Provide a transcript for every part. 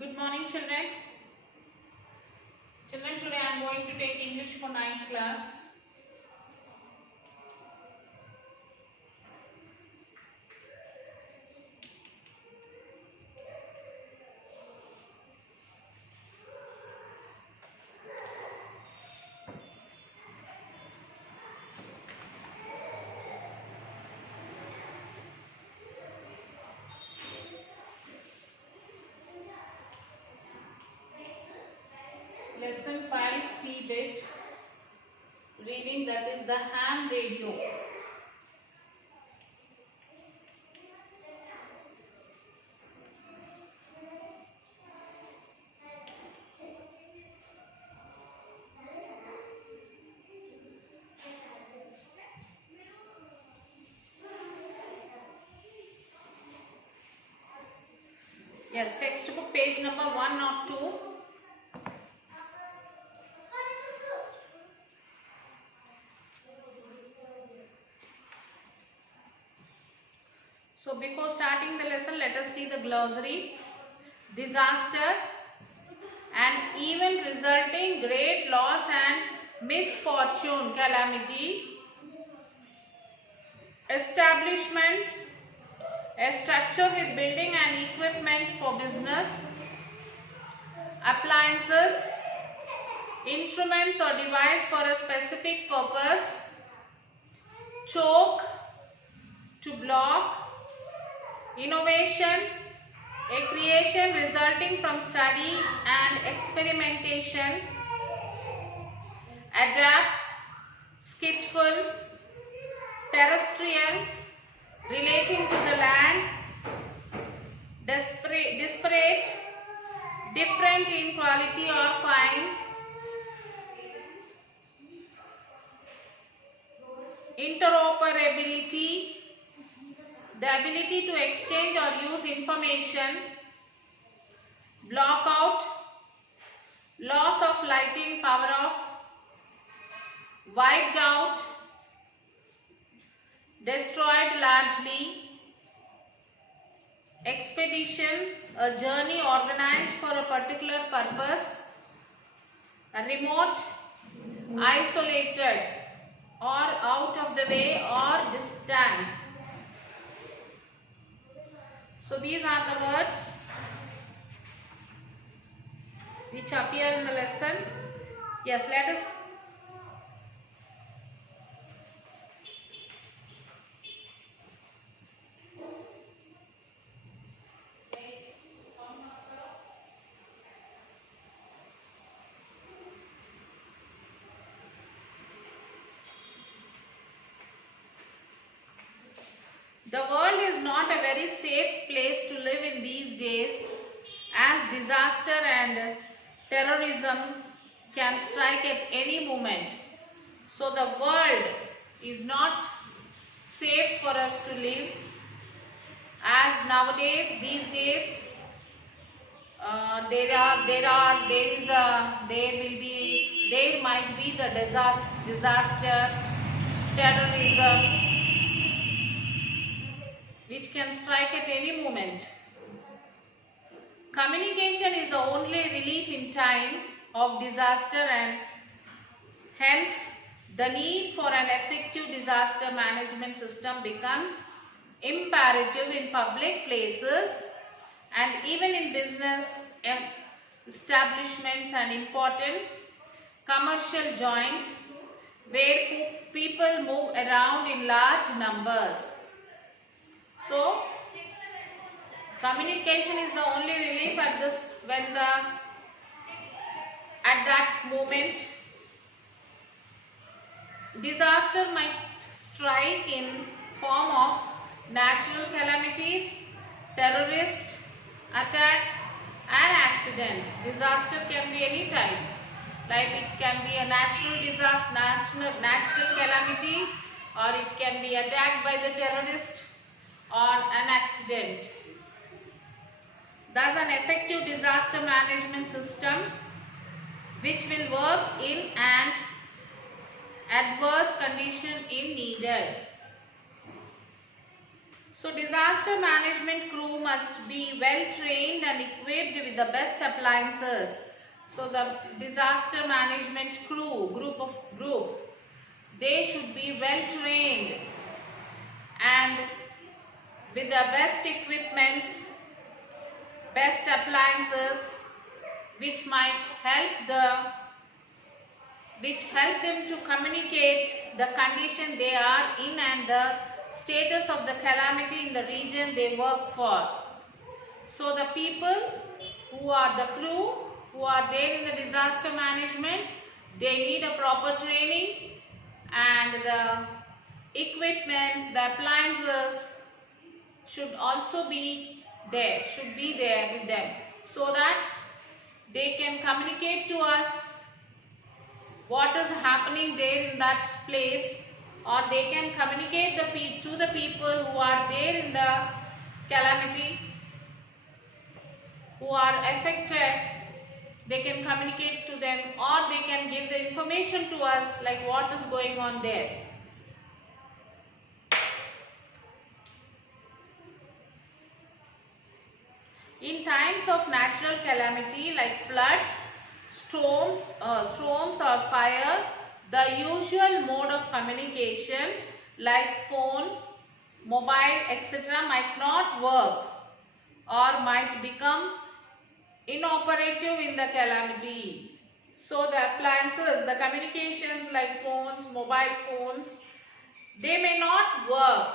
Good morning, children. Children, today I am going to take English for 9th class. Lesson 5 C bit. Reading, that is the ham radio. Yes, textbook page number 102. So before starting the lesson, let us see the glossary. Disaster, an event resulting great loss and misfortune, calamity. Establishments, a structure with building and equipment for business. Appliances, instruments or device for a specific purpose. Choke, to block. Innovation, a creation resulting from study and experimentation. Adapt, skillful. Terrestrial, relating to the land. Disparate, different in quality or kind. Interoperability, the ability to exchange or use information. Blockout, loss of lighting, power off. Wiped out, destroyed largely. Expedition, a journey organized for a particular purpose. Remote, isolated or out of the way or distant. So these are the words which appear in the lesson. Yes, let us The world is not a very safe place to live in these days, as disaster and terrorism can strike at any moment. So the world is not safe for us to live, as nowadays, these days, there might be the disaster, terrorism, which can strike at any moment. Communication is the only relief in time of disaster, and hence the need for an effective disaster management system becomes imperative in public places and even in business establishments and important commercial joints where people move around in large numbers. So, communication is the only relief at that moment. Disaster might strike in form of natural calamities, terrorist attacks and accidents. Disaster can be any type. Like it can be a natural disaster, natural calamity, or it can be attacked by the terrorist or an accident. Thus, an effective disaster management system which will work in an adverse condition is needed. So disaster management crew must be well trained and equipped with the best appliances. So the disaster management group, they should be well trained and with the best equipments, best appliances, which might help them to communicate the condition they are in and the status of the calamity in the region they work for. So the people who are the crew who are there in the disaster management, they need a proper training and the equipments, the appliances should also be there, with them, so that they can communicate to us what is happening there in that place, or they can communicate to the people who are there in the calamity, who are affected. They can communicate to them, or they can give the information to us like what is going on there. In times of natural calamity like floods, storms or fire, the usual mode of communication like phone, mobile, etc. might not work or might become inoperative in the calamity. So the appliances, the communications like phones, mobile phones, they may not work.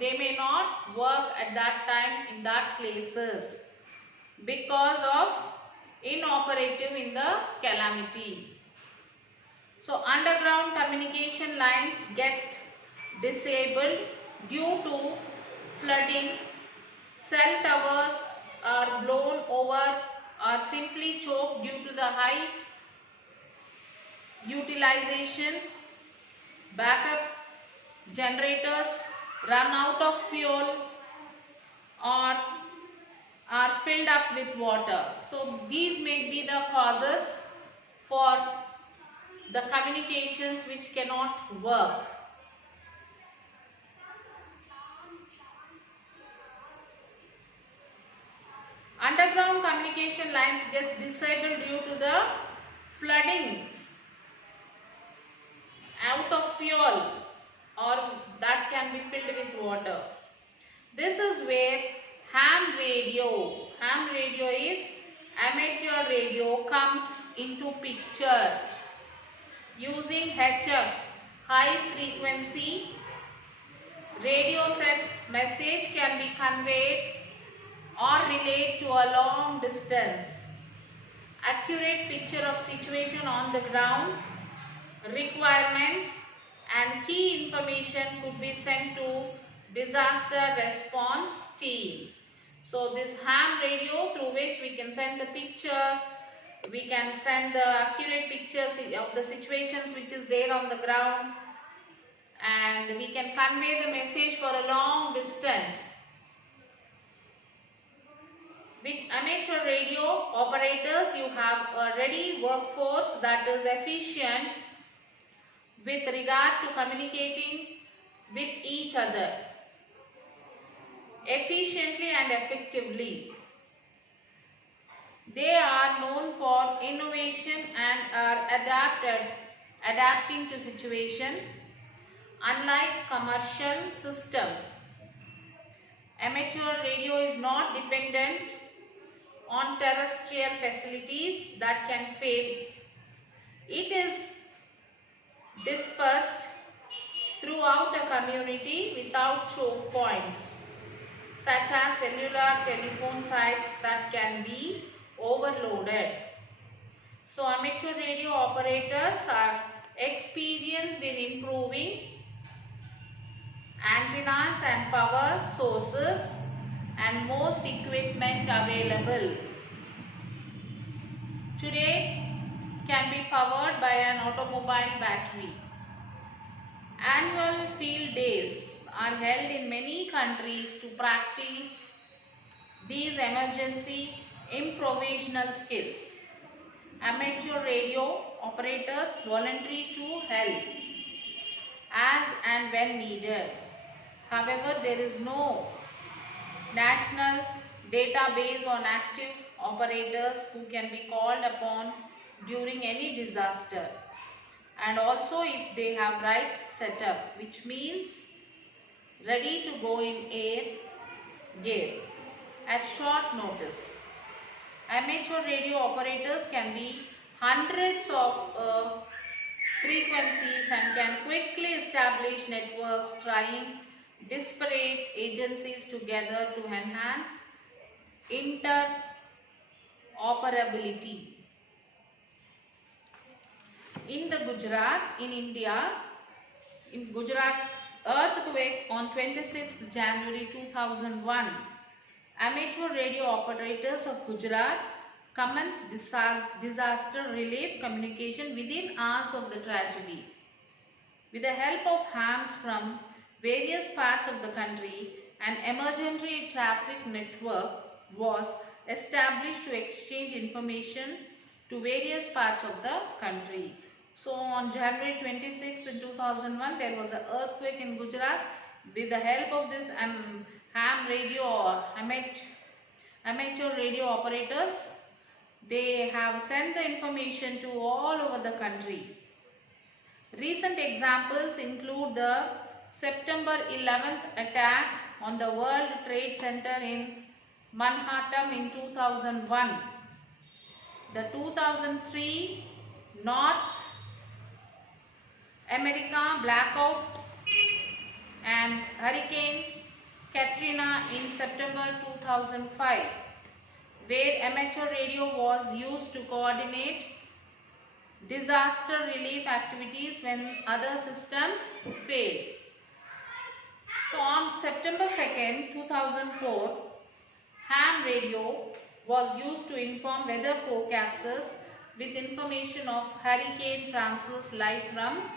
They may not work at that time in that places because of inoperative in the calamity. So underground communication lines get disabled due to flooding, cell towers are blown over or simply choked due to the high utilization, backup generators run out of fuel or are filled up with water. So these may be the causes for the communications which cannot work. Underground communication lines gets disabled due to the flooding, out of fuel, or that can be filled with water. This is where ham radio is amateur radio, comes into picture. Using HF, high frequency radio sets, message can be conveyed or relayed to a long distance. Accurate picture of situation on the ground, requirements and key information could be sent to disaster response team. So this ham radio, through which we can send the pictures, we can send the accurate pictures of the situations which is there on the ground, and we can convey the message for a long distance. With amateur radio operators, you have a ready workforce that is efficient with regard to communicating with each other efficiently and effectively. They are known for innovation and are adapting to situation. Unlike commercial systems, amateur radio is not dependent on terrestrial facilities that can fail. It is dispersed throughout a community without choke points, such as cellular telephone sites that can be overloaded. So amateur radio operators are experienced in improving antennas and power sources and most equipment available today can be powered by an automobile battery. Annual field days are held in many countries to practice these emergency improvisational skills. Amateur radio operators volunteer to help as and when needed. However, there is no national database on active operators who can be called upon during any disaster, and also if they have right setup, which means ready to go in air gear at short notice. Amateur radio operators can be hundreds of frequencies and can quickly establish networks, trying disparate agencies together to enhance interoperability. In the Gujarat, in India, in Gujarat earthquake on 26th January 2001, amateur radio operators of Gujarat commenced disaster relief communication within hours of the tragedy. With the help of hams from various parts of the country, an emergency traffic network was established to exchange information to various parts of the country. So on January 26th in 2001, there was an earthquake in Gujarat. With the help of this ham radio or amateur radio operators, they have sent the information to all over the country. Recent examples include the September 11th attack on the World Trade Center in Manhattan in 2001, the 2003 North America blackout, and Hurricane Katrina in September 2005, where amateur radio was used to coordinate disaster relief activities when other systems failed. So on September 2nd, 2004, ham radio was used to inform weather forecasters with information of Hurricane Francis live from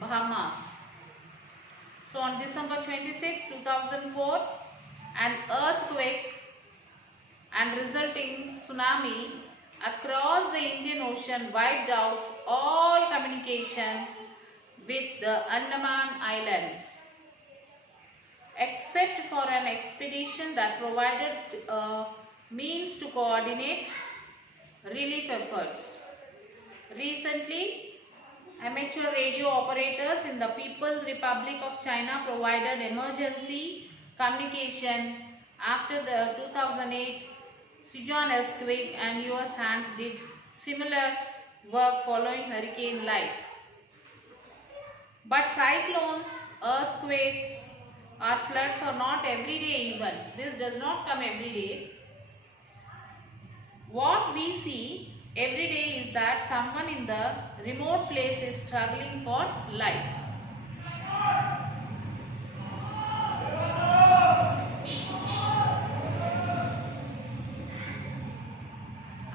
Bahamas. So on December 26, 2004, an earthquake and resulting tsunami across the Indian Ocean wiped out all communications with the Andaman Islands, except for an expedition that provided means to coordinate relief efforts. Recently, amateur radio operators in the People's Republic of China provided emergency communication after the 2008 Sichuan earthquake, and US hands did similar work following Hurricane Light. But cyclones, earthquakes or floods are not everyday events. This does not come every day. What we see every day is that someone in the remote place is struggling for life.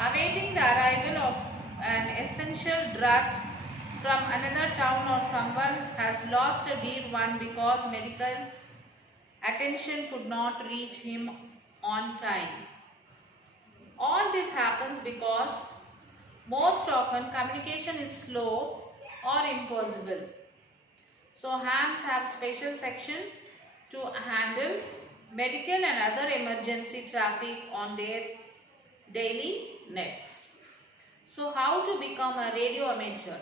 Awaiting the arrival of an essential drug from another town, or someone has lost a dear one because medical attention could not reach him on time. All this happens because most often communication is slow or impossible. So hams have special section to handle medical and other emergency traffic on their daily nets. So how to become a radio amateur?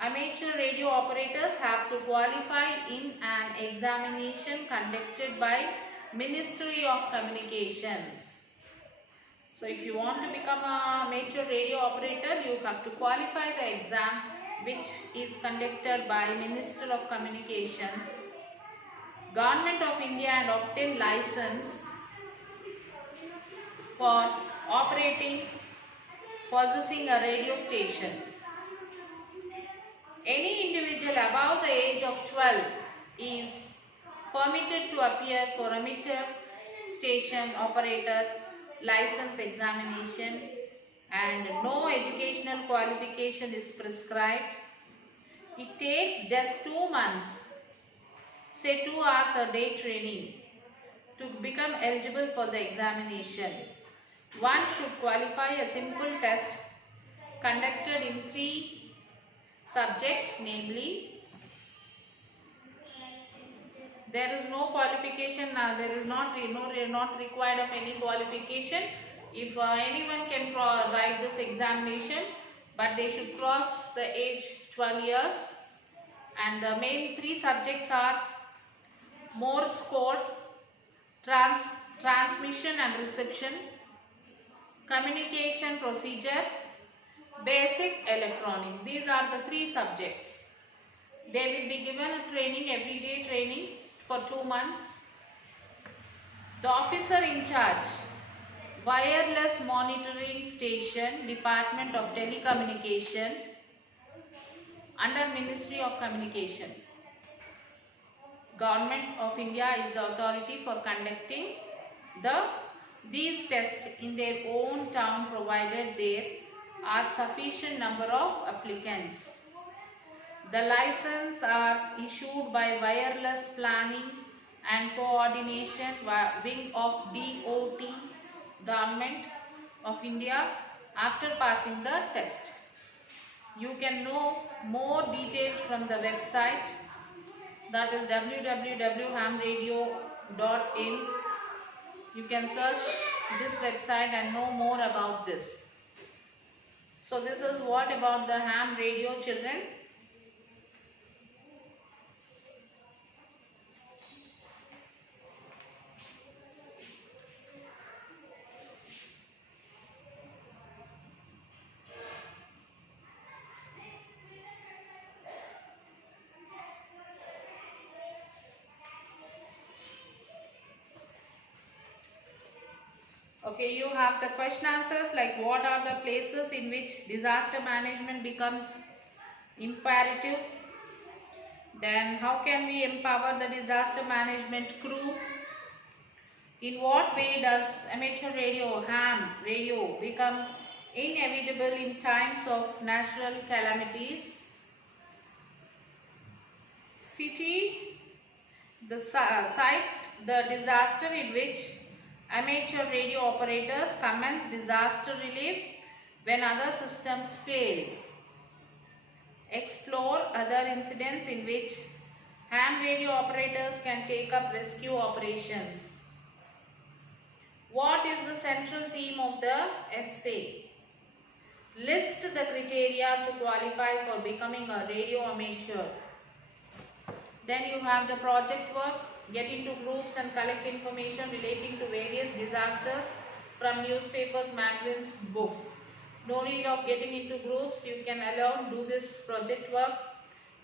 Amateur radio operators have to qualify in an examination conducted by Ministry of Communications. So if you want to become a amateur radio operator, you have to qualify the exam which is conducted by Minister of Communications, Government of India, and obtain license for operating, possessing a radio station. Any individual above the age of 12 is permitted to appear for amateur station operator license examination, and no educational qualification is prescribed. It takes just 2 months, say 2 hours a day training to become eligible for the examination. One should qualify a simple test conducted in 3 subjects, namely there is no qualification. There is not required of any qualification. If anyone can write this examination, but they should cross the age 12 years. And the main 3 subjects are Morse code, transmission and reception, communication procedure, basic electronics. These are the 3 subjects. They will be given a training, everyday training for 2 months. The officer in charge, Wireless Monitoring Station, Department of Telecommunication, under Ministry of Communication. Government of India is the authority for conducting these tests in their own town, provided there are sufficient number of applicants. The license are issued by Wireless Planning and Coordination Wing of DOT, Government of India, after passing the test. You can know more details from the website, that is www.hamradio.in. You can search this website and know more about this. So this is what about the ham radio, children. Okay, you have the question answers like what are the places in which disaster management becomes imperative. Then how can we empower the disaster management crew? In what way does amateur radio, ham radio, become inevitable in times of natural calamities? City, the site, the disaster in which amateur radio operators commence disaster relief when other systems failed. Explore other incidents in which ham radio operators can take up rescue operations. What is the central theme of the essay? List the criteria to qualify for becoming a radio amateur. Then you have the project work. Get into groups and collect information relating to various disasters from newspapers, magazines, books. No need of getting into groups. You can alone do this project work.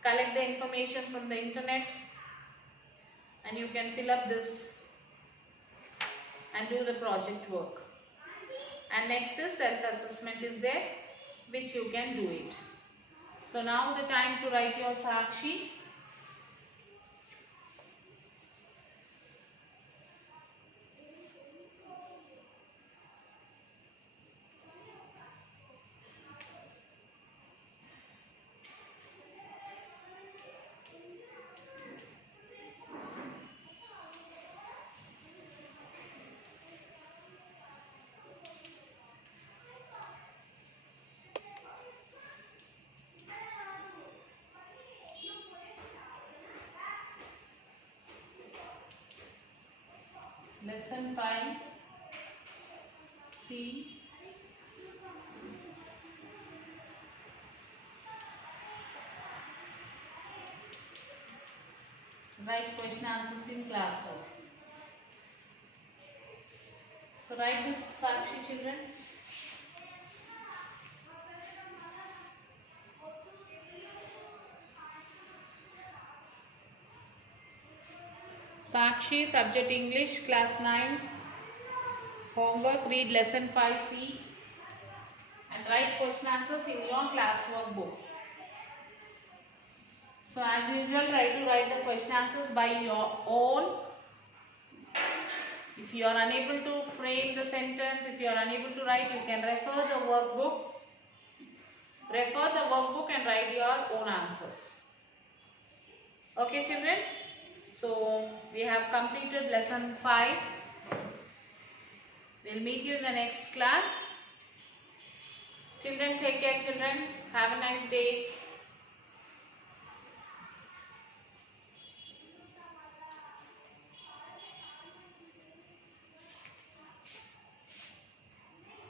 Collect the information from the internet and you can fill up this and do the project work. And next is self-assessment is there, which you can do it. So now the time to write your Sakshi. Lesson 5, C. Write question answers in classwork. So write this, Sakshi, children. Sakshi, subject English, class 9. Homework, read lesson 5C and write question answers in your classwork book. So as usual, try to write the question answers by your own. If you are unable to frame the sentence, if you are unable to write, you can refer the workbook. Refer the workbook and write your own answers. Okay, children? So we have completed lesson 5. We'll meet you in the next class. Till then, take care, children. Have a nice day.